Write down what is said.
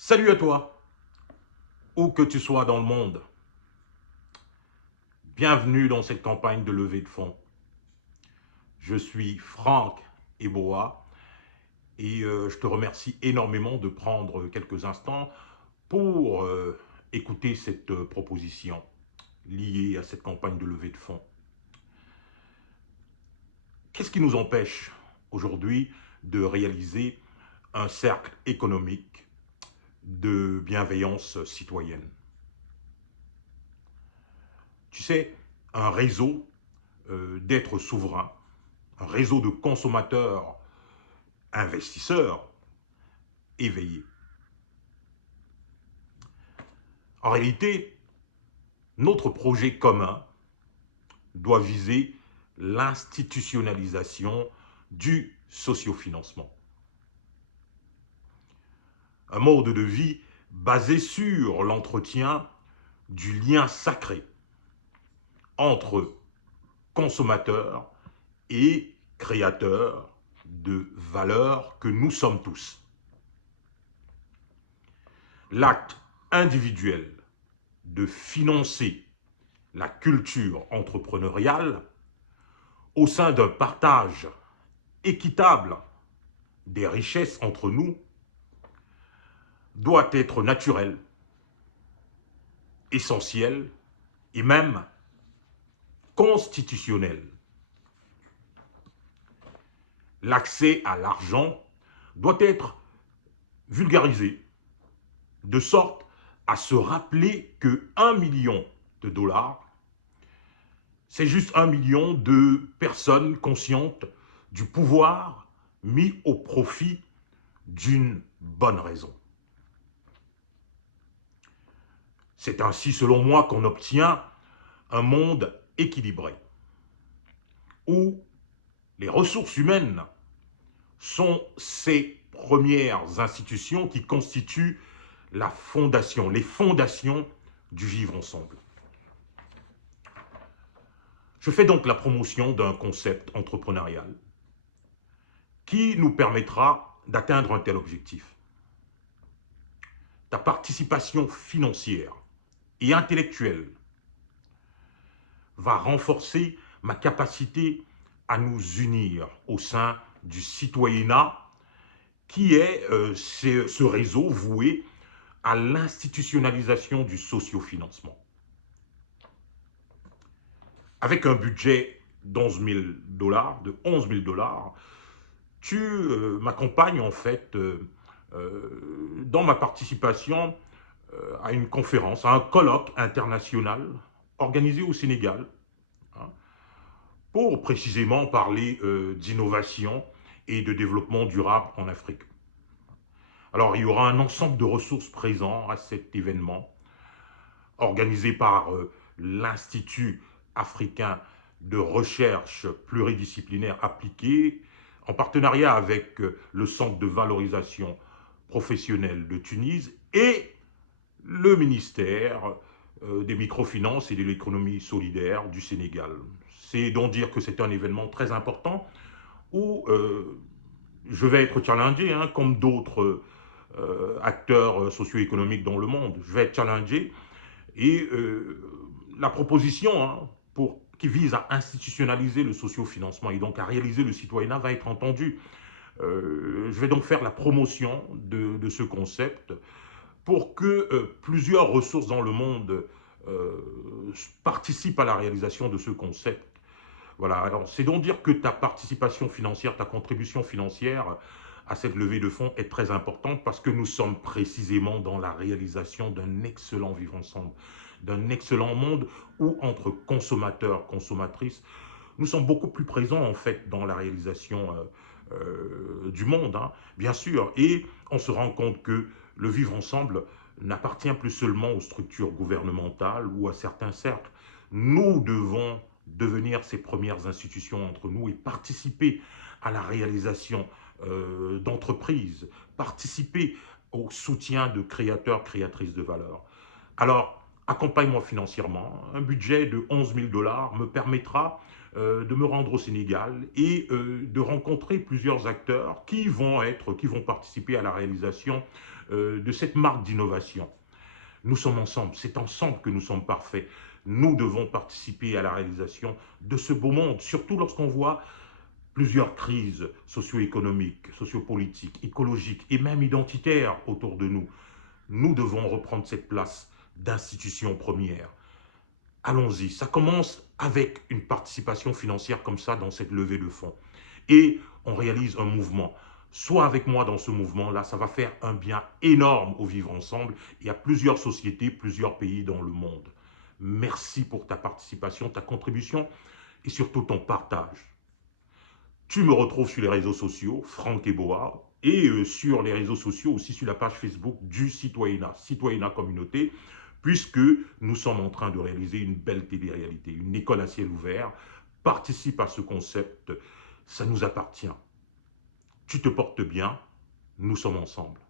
Salut à toi, où que tu sois dans le monde. Bienvenue dans cette campagne de levée de fonds. Je suis Franck Eboa et je te remercie énormément de prendre quelques instants pour écouter cette proposition liée à cette campagne de levée de fonds. Qu'est-ce qui nous empêche aujourd'hui de réaliser un cercle économique de bienveillance citoyenne? Tu sais, un réseau d'êtres souverains, un réseau de consommateurs, investisseurs éveillés. En réalité, notre projet commun doit viser l'institutionnalisation du sociofinancement. Un mode de vie basé sur l'entretien du lien sacré entre consommateurs et créateurs de valeurs que nous sommes tous. L'acte individuel de financer la culture entrepreneuriale au sein d'un partage équitable des richesses entre nous doit être naturel, essentiel et même constitutionnel. L'accès à l'argent doit être vulgarisé de sorte à se rappeler que 1 million de dollars, c'est juste 1 million de personnes conscientes du pouvoir mis au profit d'une bonne raison. C'est ainsi, selon moi, qu'on obtient un monde équilibré, où les ressources humaines sont ces premières institutions qui constituent la fondation, les fondations du vivre ensemble. Je fais donc la promotion d'un concept entrepreneurial qui nous permettra d'atteindre un tel objectif. Ta participation financière et intellectuelle va renforcer ma capacité à nous unir au sein du citoyenat qui est ce réseau voué à l'institutionnalisation du sociofinancement. Avec un budget de 11 000 dollars, tu m'accompagnes en fait dans ma participation à une conférence, à un colloque international organisé au Sénégal, hein, pour précisément parler d'innovation et de développement durable en Afrique. Alors, il y aura un ensemble de ressources présents à cet événement, organisé par l'Institut africain de recherche pluridisciplinaire appliquée, en partenariat avec le Centre de valorisation professionnelle de Tunis et le ministère des microfinances et de l'économie solidaire du Sénégal. C'est donc dire que c'est un événement très important où je vais être challengé, hein, comme d'autres acteurs socio-économiques dans le monde. Je vais être challengé et la proposition qui vise à institutionnaliser le sociofinancement et donc à réaliser le citoyenat va être entendue. Je vais donc faire la promotion de ce concept pour que plusieurs ressources dans le monde participent à la réalisation de ce concept. Voilà, alors c'est donc dire que ta participation financière, ta contribution financière à cette levée de fonds est très importante parce que nous sommes précisément dans la réalisation d'un excellent vivre ensemble, d'un excellent monde où entre consommateurs, consommatrices, nous sommes beaucoup plus présents en fait dans la réalisation du monde, hein, bien sûr. Et on se rend compte que le vivre ensemble n'appartient plus seulement aux structures gouvernementales ou à certains cercles. Nous devons devenir ces premières institutions entre nous et participer à la réalisation d'entreprises, participer au soutien de créateurs, créatrices de valeur. Alors, accompagne-moi financièrement. Un budget de 11 000 dollars me permettra de me rendre au Sénégal et de rencontrer plusieurs acteurs qui vont participer à la réalisation de cette marque d'innovation. Nous sommes ensemble, c'est ensemble que nous sommes parfaits. Nous devons participer à la réalisation de ce beau monde, surtout lorsqu'on voit plusieurs crises socio-économiques, sociopolitiques, écologiques et même identitaires autour de nous. Nous devons reprendre cette place d'institution première. Allons-y, ça commence avec une participation financière comme ça dans cette levée de fonds. Et on réalise un mouvement. Sois avec moi dans ce mouvement-là, ça va faire un bien énorme au vivre ensemble. Il y a plusieurs sociétés, plusieurs pays dans le monde. Merci pour ta participation, ta contribution et surtout ton partage. Tu me retrouves sur les réseaux sociaux, Franck Eboa, et sur les réseaux sociaux, aussi sur la page Facebook du Citoyenat, Citoyenat Communauté, puisque nous sommes en train de réaliser une belle télé-réalité, une école à ciel ouvert. Participe à ce concept, ça nous appartient. Tu te portes bien, nous sommes ensemble.